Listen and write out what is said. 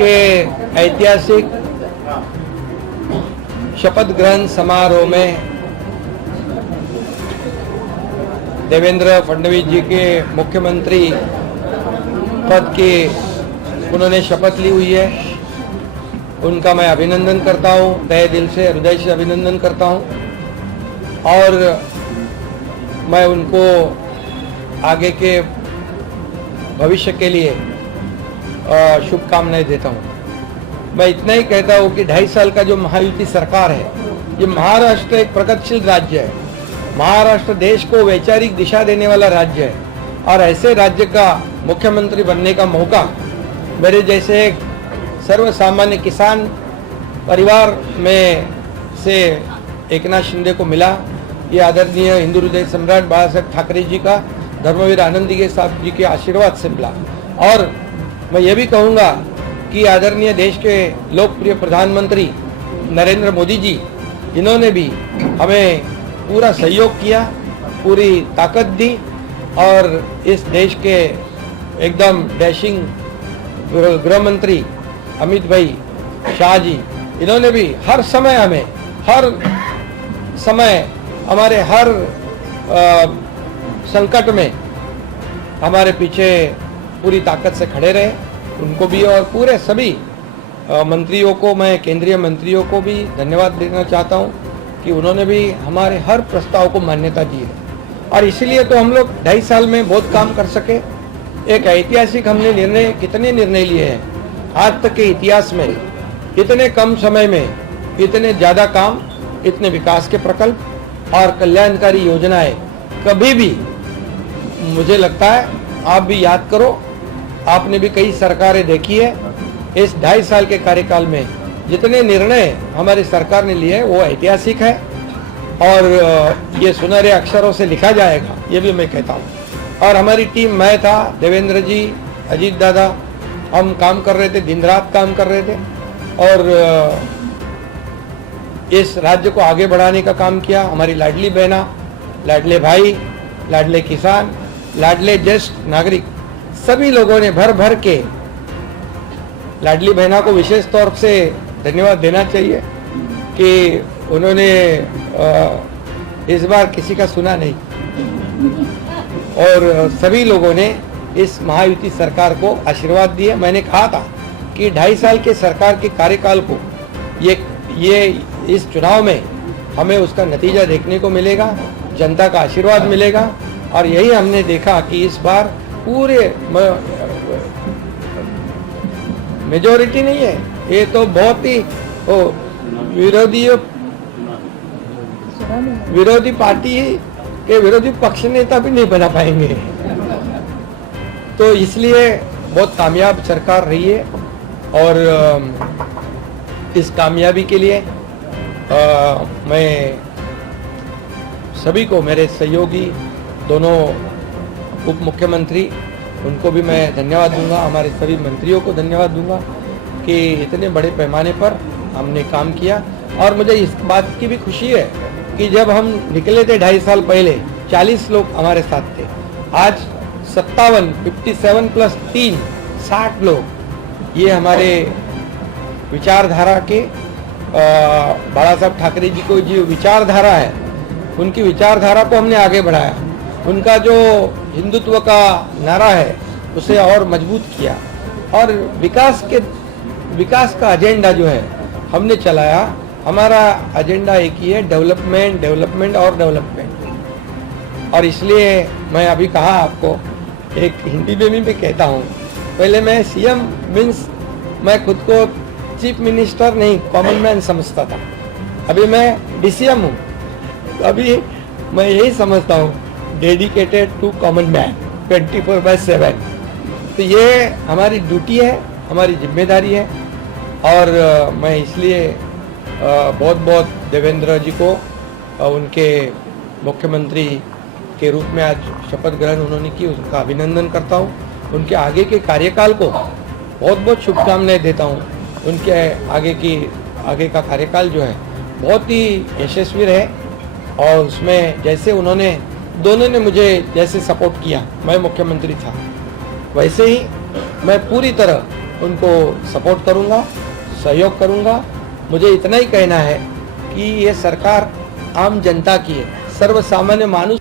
के ऐतिहासिक शपथ ग्रहण समारोह में देवेंद्र फडणवीस जी के मुख्यमंत्री पद की उन्होंने शपथ ली हुई है। उनका मैं अभिनंदन करता हूं, तहे दिल से, हृदय से अभिनंदन करता हूं और मैं उनको आगे के भविष्य के लिए शुभकामनाएं देता हूं। मैं इतना ही कहता हूं कि 2.5 साल का जो महायुति सरकार है, ये महाराष्ट्र एक प्रगतिशील राज्य है। महाराष्ट्र देश को वैचारिक दिशा देने वाला राज्य है और ऐसे राज्य का मुख्यमंत्री बनने का मौका मेरे जैसे एक सर्वसामान्य किसान परिवार में से एकनाथ शिंदे को मिला। ये आदरणीय हिंदू हृदय सम्राट बाला साहेब ठाकरे जी का, धर्मवीर आनंदी साहब जी के आशीर्वाद से मिला। और मैं ये भी कहूँगा कि आदरणीय देश के लोकप्रिय प्रधानमंत्री नरेंद्र मोदी जी, इन्होंने भी हमें पूरा सहयोग किया, पूरी ताकत दी और इस देश के एकदम डैशिंग गृह मंत्री अमित भाई शाह जी, इन्होंने भी हर समय हमारे हर संकट में हमारे पीछे पूरी ताकत से खड़े रहे। उनको भी और पूरे सभी मंत्रियों को, मैं केंद्रीय मंत्रियों को भी धन्यवाद देना चाहता हूं कि उन्होंने भी हमारे हर प्रस्ताव को मान्यता दी है और इसीलिए तो हम लोग 2.5 साल में बहुत काम कर सके। एक ऐतिहासिक हमने कितने निर्णय लिए हैं आज तक के इतिहास में, इतने कम समय में इतने ज़्यादा काम, इतने विकास के प्रकल्प और कल्याणकारी योजनाएं कभी भी, मुझे लगता है आप भी याद करो, आपने भी कई सरकारें देखी है, इस 2.5 साल के कार्यकाल में जितने निर्णय हमारी सरकार ने लिए वो ऐतिहासिक है और ये सुनहरे अक्षरों से लिखा जाएगा, ये भी मैं कहता हूँ। और हमारी टीम, मैं था, देवेंद्र जी, अजीत दादा, हम काम कर रहे थे, दिन रात काम कर रहे थे और इस राज्य को आगे बढ़ाने का काम किया। हमारी लाडली बहना, लाडले भाई, लाडले किसान, लाडले ज्येष्ठ नागरिक, सभी लोगों ने भर भर के, लाडली बहना को विशेष तौर से धन्यवाद देना चाहिए कि उन्होंने इस बार किसी का सुना नहीं और सभी लोगों ने इस महायुति सरकार को आशीर्वाद दिए। मैंने कहा था कि 2.5 साल के सरकार के कार्यकाल को ये इस चुनाव में हमें उसका नतीजा देखने को मिलेगा, जनता का आशीर्वाद मिलेगा और यही हमने देखा कि इस बार पूरे मेजॉरिटी नहीं है, ये तो बहुत ही विरोधी पार्टी के विरोधी पक्ष नेता भी नहीं बना पाएंगे। तो इसलिए बहुत कामयाब सरकार रही है और इस कामयाबी के लिए मैं सभी को, मेरे सहयोगी दोनों उप मुख्यमंत्री, उनको भी मैं धन्यवाद दूंगा, हमारे सभी मंत्रियों को धन्यवाद दूंगा कि इतने बड़े पैमाने पर हमने काम किया। और मुझे इस बात की भी खुशी है कि जब हम निकले थे 2.5 साल पहले 40 लोग हमारे साथ थे, आज 57 प्लस 3 60 लोग, ये हमारे विचारधारा के बाला साहब ठाकरे जी को जो विचारधारा है, उनकी विचारधारा को हमने आगे बढ़ाया। उनका जो हिंदुत्व का नारा है उसे और मजबूत किया और विकास का एजेंडा जो है हमने चलाया। हमारा एजेंडा एक ही है, डेवलपमेंट, डेवलपमेंट और डेवलपमेंट। और इसलिए मैं अभी कहा आपको, एक हिंदी में भी कहता हूँ, पहले मैं सीएम मीन्स मैं खुद को चीफ मिनिस्टर नहीं, कॉमन मैन समझता था। अभी मैं डीसीएम हूँ, अभी मैं यही समझता हूँ, डेडिकेटेड टू कॉमन मैन 24/7। तो ये हमारी ड्यूटी है, हमारी जिम्मेदारी है और मैं इसलिए बहुत बहुत देवेंद्र जी को उनके मुख्यमंत्री के रूप में आज शपथ ग्रहण उन्होंने की, उनका अभिनंदन करता हूँ। उनके आगे के कार्यकाल को बहुत बहुत शुभकामनाएं देता हूँ। उनके आगे का कार्यकाल जो है बहुत ही यशस्वी रहे और उसमें जैसे उन्होंने दोनों ने मुझे जैसे सपोर्ट किया, मैं मुख्यमंत्री था, वैसे ही मैं पूरी तरह उनको सपोर्ट करूंगा, सहयोग करूंगा। मुझे इतना ही कहना है कि ये सरकार आम जनता की है, सर्वसामान्य मानुष